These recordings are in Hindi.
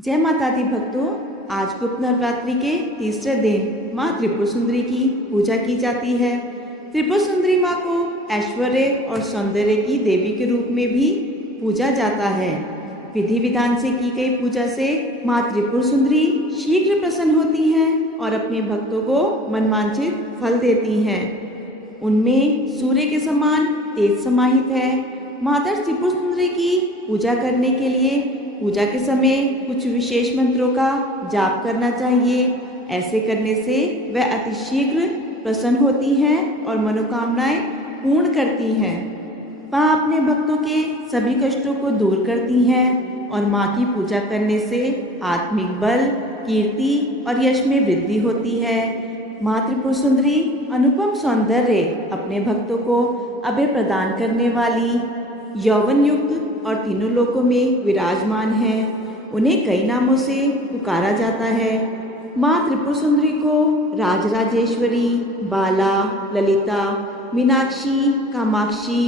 जय माता दी भक्तों। आज गुप्त नवरात्रि के तीसरे दिन माँ त्रिपुर सुंदरी की पूजा की जाती है। त्रिपुर सुंदरी माँ को ऐश्वर्य और सौंदर्य की देवी के रूप में भी पूजा जाता है। विधि विधान से की गई पूजा से माँ त्रिपुर सुंदरी शीघ्र प्रसन्न होती हैं और अपने भक्तों को मनवांछित फल देती हैं। उनमें सूर्य के समान तेज समाहित है। माता त्रिपुर सुंदरी की पूजा करने के लिए पूजा के समय कुछ विशेष मंत्रों का जाप करना चाहिए। ऐसे करने से वह अतिशीघ्र प्रसन्न होती हैं और मनोकामनाएं पूर्ण करती हैं। माँ अपने भक्तों के सभी कष्टों को दूर करती हैं और माँ की पूजा करने से आत्मिक बल, कीर्ति और यश में वृद्धि होती है। माँ त्रिपुर सुंदरी अनुपम सौंदर्य, अपने भक्तों को अभय प्रदान करने वाली, यौवन युक्त और तीनों लोकों में विराजमान है। उन्हें कई नामों से पुकारा जाता है। माँ त्रिपुर सुंदरी को राजराजेश्वरी, बाला, ललिता, मीनाक्षी, कामाक्षी,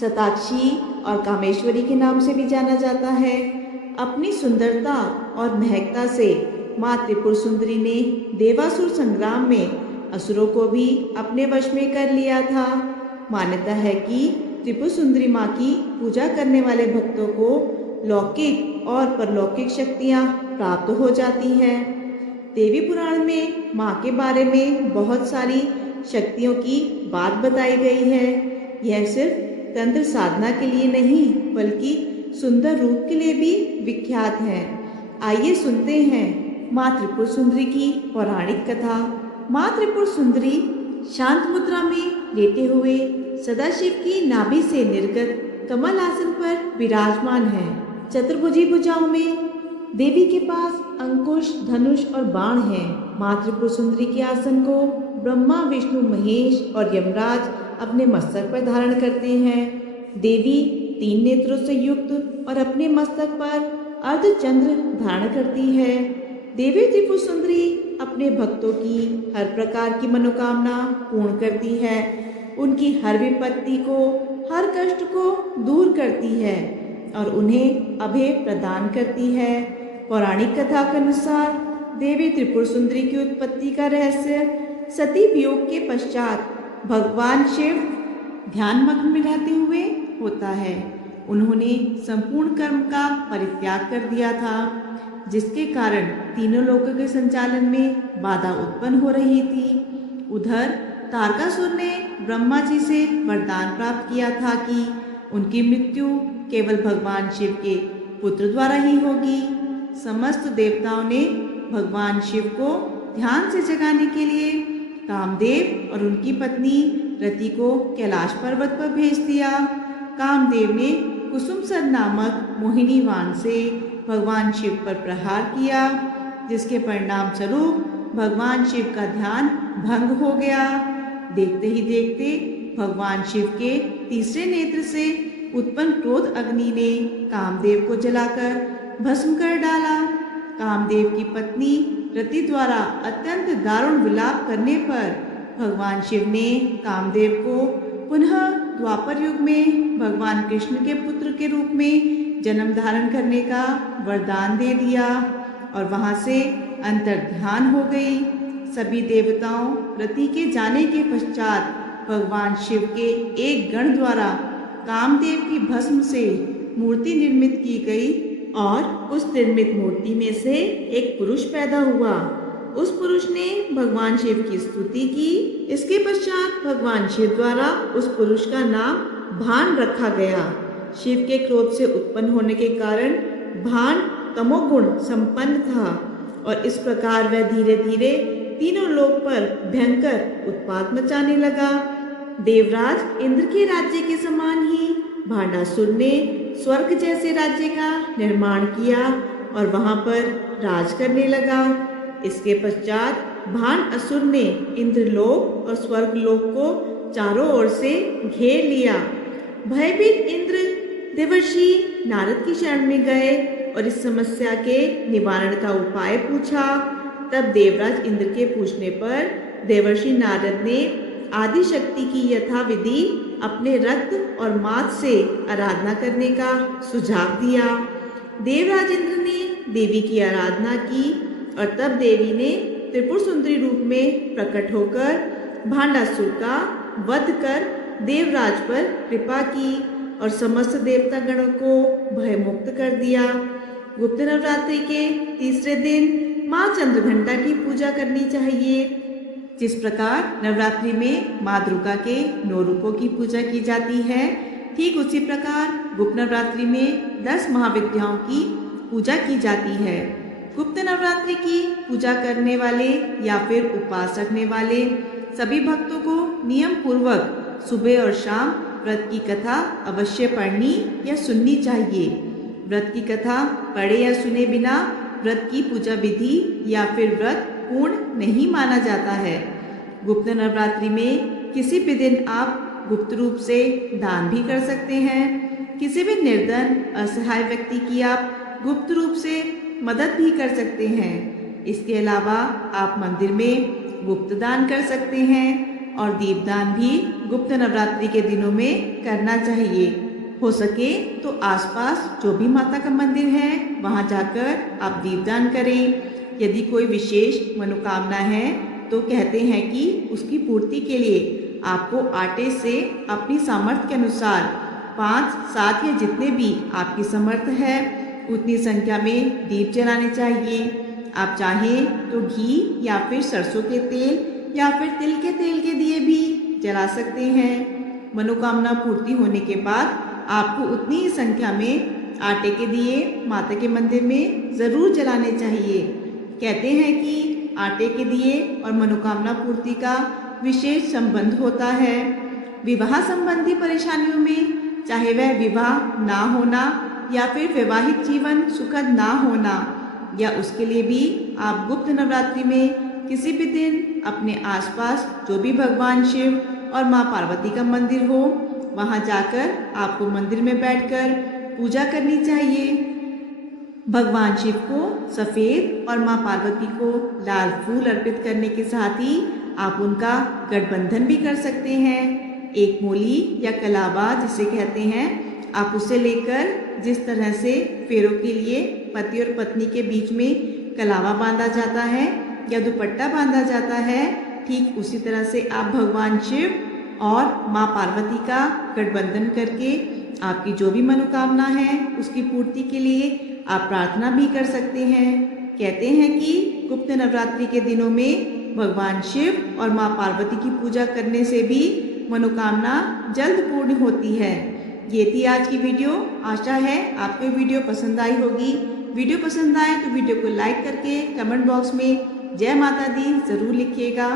सताक्षी और कामेश्वरी के नाम से भी जाना जाता है। अपनी सुंदरता और महकता से माँ त्रिपुर सुंदरी ने देवासुर संग्राम में असुरों को भी अपने वश में कर लिया था। मान्यता है कि त्रिपुर सुंदरी माँ की पूजा करने वाले भक्तों को लौकिक और परलौकिक शक्तियाँ प्राप्त हो जाती हैं। देवी पुराण में माँ के बारे में बहुत सारी शक्तियों की बात बताई गई है। यह सिर्फ तंत्र साधना के लिए नहीं बल्कि सुंदर रूप के लिए भी विख्यात है। आइए सुनते हैं माँ त्रिपुर सुंदरी की पौराणिक कथा। माँ त्रिपुर सुंदरी शांत मुद्रा में लेटे हुए सदाशिव की नाभि से निर्गत कमल आसन पर विराजमान है। चतुर्भुजी भुजाओं में देवी के पास अंकुश, धनुष और बाण है। माँ त्रिपुर सुंदरी के आसन को ब्रह्मा, विष्णु, महेश और यमराज अपने मस्तक पर धारण करते हैं। देवी 3 नेत्रों से युक्त और अपने मस्तक पर अर्धचंद्र धारण करती है। देवी त्रिपुर सुंदरी अपने भक्तों की हर प्रकार की मनोकामना पूर्ण करती है। उनकी हर विपत्ति को, हर कष्ट को दूर करती है और उन्हें अभय प्रदान करती है। पौराणिक कथा के अनुसार देवी त्रिपुर सुंदरी की उत्पत्ति का रहस्य सती वियोग के पश्चात भगवान शिव ध्यान मग्न में रहते हुए होता है। उन्होंने संपूर्ण कर्म का परित्याग कर दिया था, जिसके कारण तीनों लोकों के संचालन में बाधा उत्पन्न हो रही थी। उधर तारकासुर ने ब्रह्मा जी से वरदान प्राप्त किया था कि उनकी मृत्यु केवल भगवान शिव के पुत्र द्वारा ही होगी। समस्त देवताओं ने भगवान शिव को ध्यान से जगाने के लिए कामदेव और उनकी पत्नी रति को कैलाश पर्वत पर भेज दिया। कामदेव ने कुसुमसर नामक मोहिनी वाण से भगवान शिव पर प्रहार किया, जिसके परिणाम स्वरूप भगवान शिव का ध्यान भंग हो गया। देखते ही देखते भगवान शिव के तीसरे नेत्र से उत्पन्न क्रोध अग्नि ने कामदेव को जलाकर भस्म कर डाला। कामदेव की पत्नी रति द्वारा अत्यंत दारुण विलाप करने पर भगवान शिव ने कामदेव को पुनः द्वापर युग में भगवान कृष्ण के पुत्र के रूप में जन्म धारण करने का वरदान दे दिया और वहां से अंतर्ध्यान हो गई। सभी देवताओं रति के जाने के पश्चात भगवान शिव के एक गण द्वारा कामदेव की भस्म से मूर्ति निर्मित की गई और उस निर्मित मूर्ति में से एक पुरुष पैदा हुआ। उस पुरुष ने भगवान शिव की स्तुति की। इसके पश्चात भगवान शिव द्वारा उस पुरुष का नाम भान रखा गया। शिव के क्रोध से उत्पन्न होने के कारण भान तमोगुण संपन्न था और इस प्रकार वह धीरे धीरे तीनों लोक पर भयंकर उत्पात मचाने लगा। देवराज इंद्र के राज्य के समान ही भांडासुर ने स्वर्ग जैसे राज्य का निर्माण किया और वहां पर राज करने लगा। इसके पश्चात भान असुर ने इंद्रलोक और स्वर्गलोक को चारों ओर से घेर लिया। भयभीत इंद्र देवर्षि नारद की शरण में गए और इस समस्या के निवारण का उपाय पूछा। तब देवराज इंद्र के पूछने पर देवर्षि नारद ने आदि शक्ति की यथाविधि अपने रक्त और मात से आराधना करने का सुझाव दिया। देवराज इंद्र ने देवी की आराधना की और तब देवी ने त्रिपुर सुंदरी रूप में प्रकट होकर भांडासुर का वध कर देवराज पर कृपा की और समस्त देवता गणों को भयमुक्त कर दिया। गुप्त नवरात्रि के तीसरे दिन माँ चंद्रघंटा की पूजा करनी चाहिए। जिस प्रकार नवरात्रि में माँ दुर्गा के 9 रूपों की पूजा की जाती है, ठीक उसी प्रकार गुप्त नवरात्रि में 10 महाविद्याओं की पूजा की जाती है। गुप्त नवरात्रि की पूजा करने वाले या फिर उपवास रखने वाले सभी भक्तों को नियम पूर्वक सुबह और शाम व्रत की कथा अवश्य पढ़नी या सुननी चाहिए। व्रत की कथा पढ़े या सुने बिना व्रत की पूजा विधि या फिर व्रत पूर्ण नहीं माना जाता है। गुप्त नवरात्रि में किसी भी दिन आप गुप्त रूप से दान भी कर सकते हैं। किसी भी निर्धन असहाय व्यक्ति की आप गुप्त रूप से मदद भी कर सकते हैं। इसके अलावा आप मंदिर में गुप्त दान कर सकते हैं और दीपदान भी गुप्त नवरात्रि के दिनों में करना चाहिए। हो सके तो आसपास जो भी माता का मंदिर है वहां जाकर आप दीपदान करें। यदि कोई विशेष मनोकामना है तो कहते हैं कि उसकी पूर्ति के लिए आपको आटे से अपनी सामर्थ्य के अनुसार 5, 7 या जितने भी आपकी समर्थ है उतनी संख्या में दीप जलाने चाहिए। आप चाहें तो घी या फिर सरसों के तेल या फिर तिल के तेल के दिए भी जला सकते हैं। मनोकामना पूर्ति होने के बाद आपको उतनी ही संख्या में आटे के दिए माता के मंदिर में ज़रूर जलाने चाहिए। कहते हैं कि आटे के दिए और मनोकामना पूर्ति का विशेष संबंध होता है। विवाह संबंधी परेशानियों में, चाहे वह विवाह ना होना या फिर वैवाहिक जीवन सुखद ना होना, या उसके लिए भी आप गुप्त नवरात्रि में किसी भी दिन अपने आसपास जो भी भगवान शिव और माँ पार्वती का मंदिर हो वहाँ जाकर आपको मंदिर में बैठकर पूजा करनी चाहिए। भगवान शिव को सफ़ेद और माँ पार्वती को लाल फूल अर्पित करने के साथ ही आप उनका गठबंधन भी कर सकते हैं। एक मूली या कलावा जिसे कहते हैं, आप उसे लेकर जिस तरह से फेरों के लिए पति और पत्नी के बीच में कलावा बांधा जाता है या दुपट्टा बांधा जाता है, ठीक उसी तरह से आप भगवान शिव और माँ पार्वती का गठबंधन करके आपकी जो भी मनोकामना है उसकी पूर्ति के लिए आप प्रार्थना भी कर सकते हैं। कहते हैं कि गुप्त नवरात्रि के दिनों में भगवान शिव और माँ पार्वती की पूजा करने से भी मनोकामना जल्द पूर्ण होती है। ये थी आज की वीडियो। आशा है आपको वीडियो पसंद आई होगी। वीडियो पसंद आए तो वीडियो को लाइक करके कमेंट बॉक्स में जय माता दी ज़रूर लिखिएगा।